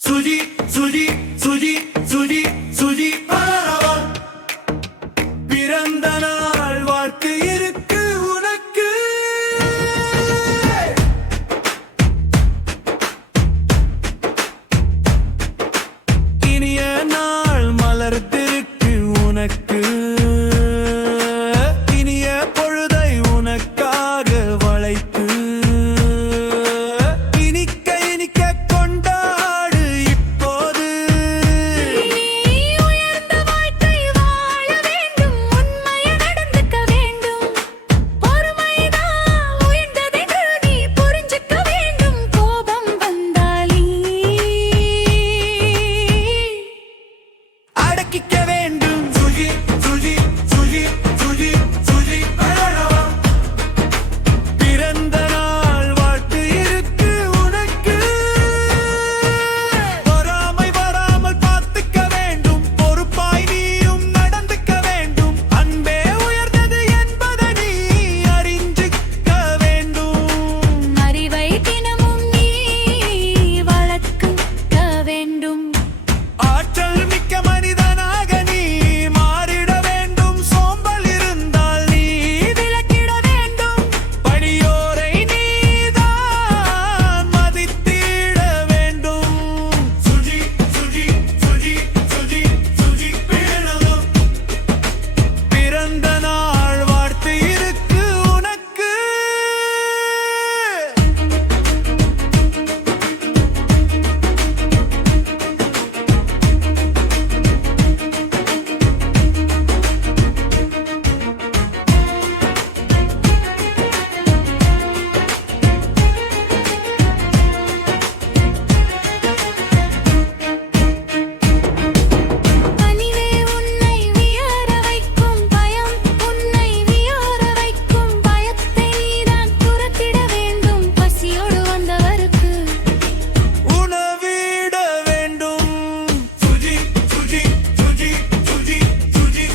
சுஜி சுஜி சுஜி சுஜி சுஜி பரவல் பிறந்த நாள் வாழ்த்து இருக்கு உனக்கு. இனிய நாள் மலர்த்திருக்கு உனக்கு. இனிய பொழுதை உனக்காக வளைத்து இனிக்க இனிக்க கொண்டாடு இப்போது. உயர்ந்த வாழ்க்கை வாழ வேண்டும், உண்மையை நடந்துக்க வேண்டும். பொறுமைதான் உயர்ந்ததென்று நீ புரிஞ்சுக்க வேண்டும். கோபம் வந்தாலே அடக்கிக்க வேண்டும். சுஜி சுஜி சுஜி சுஜி சுஜி பரவல் பிறந்த நாள் வாழ்த்து இருக்கு உனக்கு. பொறாமை வராமல் பார்த்துக்க வேண்டும், பொறுப்பாய் நீயும் நடந்துக்க வேண்டும். அன்பே உயர்ந்தது என்பதை நீ அறிஞ்சுக்க வேண்டும். அறிவை தினமும் நீ வளர்க்க வேண்டும். ஆற்றல் மிக்க மனிதனாக நீ மாறிட வேண்டும். சோம்பல் இருந்தால் நீ விலக்கிட வேண்டும். படியோரை நீதான் மதித்திட வேண்டும். சுஜி சுஜி சுஜி சுஜி சுஜி பிறந்த நாள் வாழ்த்து இருக்கு உனக்கு. பணிவே உன்னை வியர வைக்கும், பயம் உன்னை வியர வைக்கும். பயத்தை நீதான் துரத்திட வேண்டும். பசியோடு வந்தவருக்கு உணவிட வேண்டும். சுஜி சுஜி சுஜி சுஜி சுஜி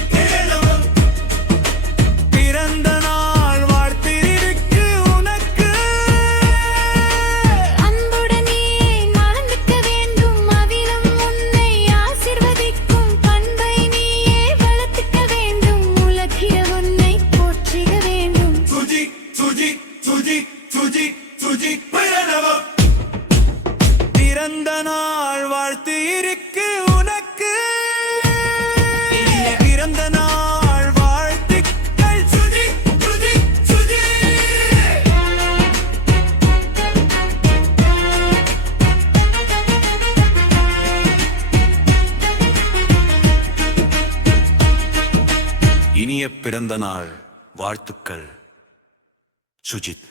பிறந்த நாள் வாழ்த்து இருக்கு உனக்கு. அன்புடன் நீயே நடந்துக்க வேண்டும். அவிலம் உன்னை ஆசீர்வதிக்கும். பண்பை நீயே வளர்த்துக்க வேண்டும். உலகிய உன்னை போற்றிட வேண்டும். சுஜி சுஜி சுஜி சுஜி சுஜி பிறந்த நாள் வாழ்த்து இருக்கு உனக்கு. இனிய பிறந்த நாள் வாழ்த்துக்கள் சுஜி சுஜி சுஜி. இனிய பிறந்த நாள் வாழ்த்துக்கள் சுஜித்.